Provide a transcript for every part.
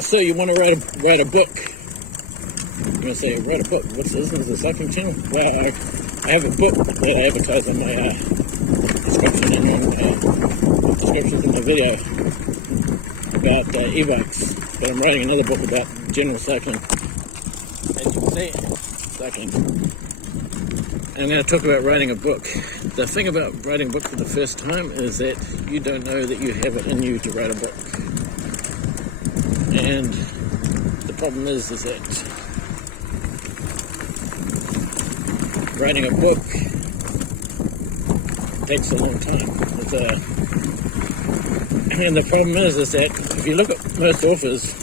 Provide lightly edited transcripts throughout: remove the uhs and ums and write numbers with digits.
So you want to write a book? I'm going to say, write a book. What's this? Is this a cycling channel? Well, I have a book that I advertise on my description and on descriptions in my video about e-bikes. But I'm writing another book about general cycling. As you can see, cycling. And I'm going to talk about writing a book. The thing about writing a book for the first time is that you don't know that you have it in you to write a book. And the problem is that writing a book takes a long time. And the problem is that if you look at most authors,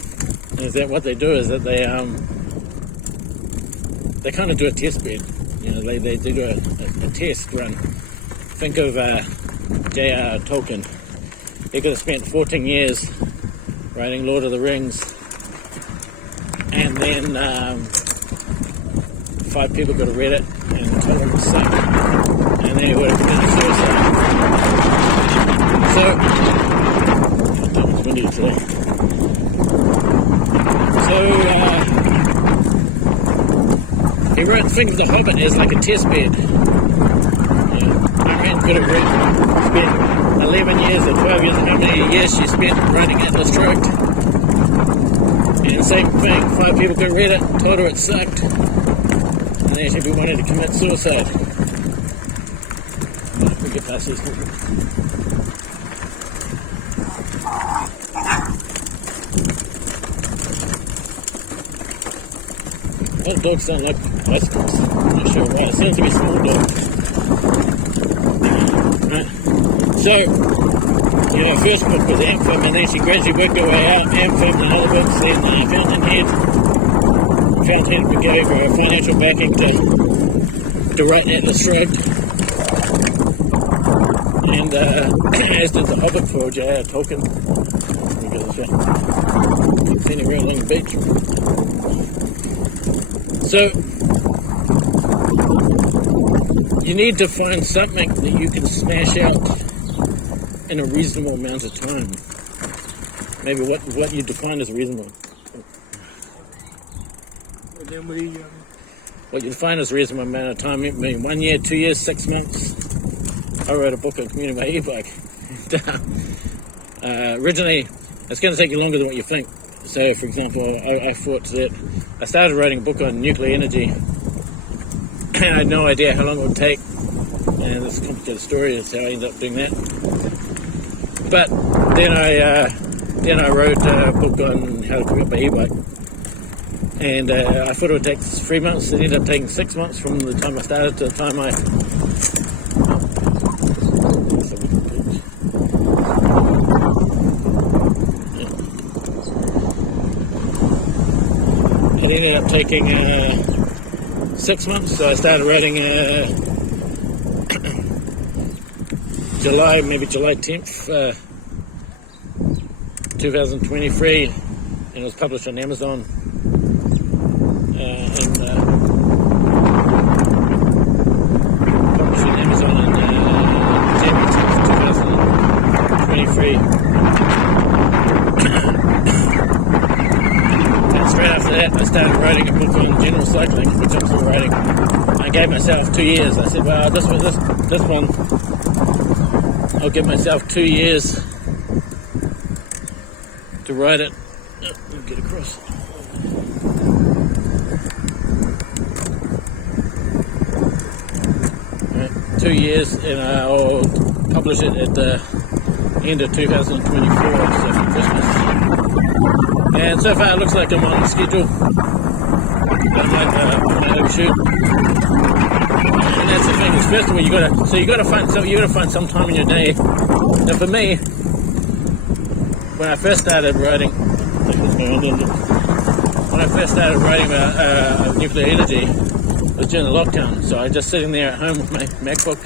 is that what they do is that they kind of do a test bed. You know, they do a test run. Think of J.R. Tolkien. He could have spent 14 years writing Lord of the Rings, and then 5 people could have read it and told him to suck, and then he would have committed suicide. So, it's windy today. He wrote, think of The Hobbit as like a test bed. Marianne could have spent 11 years or 12 years, how many years she spent writing Atlas Shrugged. And the same thing, 5 people could have read it, told her it sucked, and then she'd be wanting to commit suicide. We'll get past this. Those dogs sound like bicycles. I'm not sure why. It seems to be small dogs. Right. So, first book was Amphib, and then she gradually worked her way out. Amphib and other books, then Fountainhead. Fountainhead gave her financial backing to write Atlas Shrugged. And as did The Hobbit for J.R. Tolkien. Penny Road along the beach. So, you need to find something that you can smash out in a reasonable amount of time. Maybe what you define as reasonable. What you define as a reasonable amount of time, maybe 1 year, 2 years, 6 months. I wrote a book on commuting by e-bike. Originally, it's going to take you longer than what you think. So, for example, I thought that I started writing a book on nuclear energy, and I had no idea how long it would take, and it's a complicated story. That's how I ended up doing that. But then I wrote a book on how to commute by e-bike, and I thought it would take 3 months. It ended up taking 6 months from the time I started to the time I. It ended up taking 6 months, so I started writing July 10th, 2023, and it was published on Amazon. Published on Amazon on January 10th, 2023. Straight after that, I started writing a book on general cycling, which I'm still writing. I gave myself 2 years. I said, well, this one, I'll give myself 2 years to write it. Let me get across. Right, 2 years, and I'll publish it at the end of 2024, so for Christmas. And so far it looks like I'm on schedule. I'm like an overshoot. And that's the thing, is first of all you gotta find some time in your day. Now for me, when I first started writing about nuclear energy, it was during the lockdown, so I was just sitting there at home with my MacBook.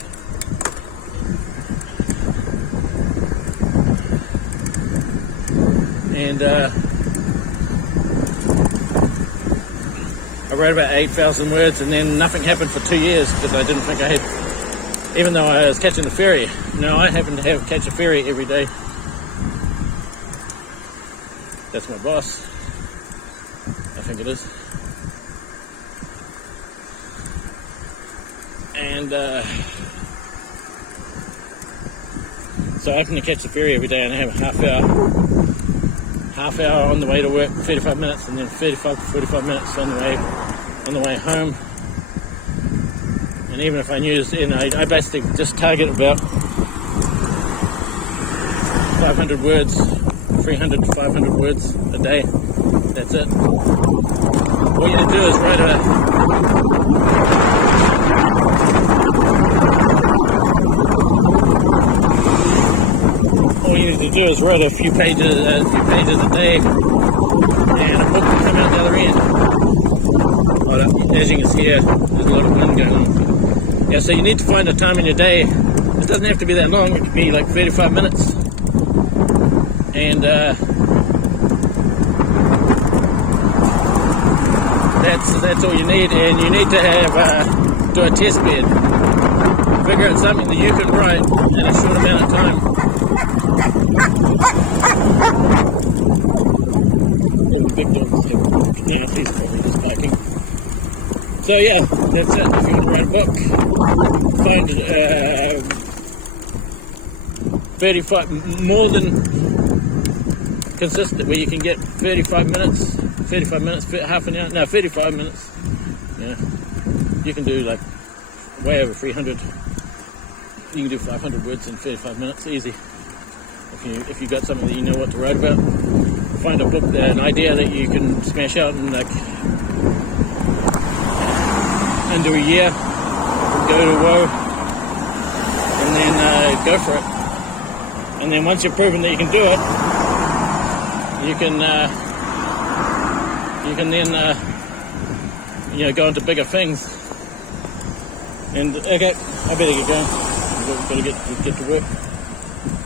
And I wrote about 8,000 words, and then nothing happened for 2 years because I didn't think I had, even though I was catching the ferry. Now I happen to catch a ferry every day. That's my boss. I think it is. And so I can catch the ferry every day and I have a half hour on the way to work, 35 minutes, and then 35 to 45 minutes on the way home. And even if I use, I basically just target about 500 words, 300 to 500 words a day. That's it. What you do is write a few pages a day, and a book will come out the other end. As you can see here, there's a lot of wind going on. Yeah, so you need to find a time in your day. It doesn't have to be that long. It could be like 35 minutes. And that's all you need. And you need to do a test bed. Figure out something that you can write in a short amount of time. The big dog's here. Yeah, he's probably just barking. So yeah, that's it. If you want to write a book, find 35, more than consistent, where you can get 35 minutes, half an hour, no, 35 minutes. Yeah, you can do like way over 300. You can do 500 words in 35 minutes, easy. If you got something that you know what to write about, find a book, an idea that you can smash out in like under a year, go to WoW, and then go for it. And then once you've proven that you can do it, you can then go into bigger things. And okay, I better get going. I've got to get to work.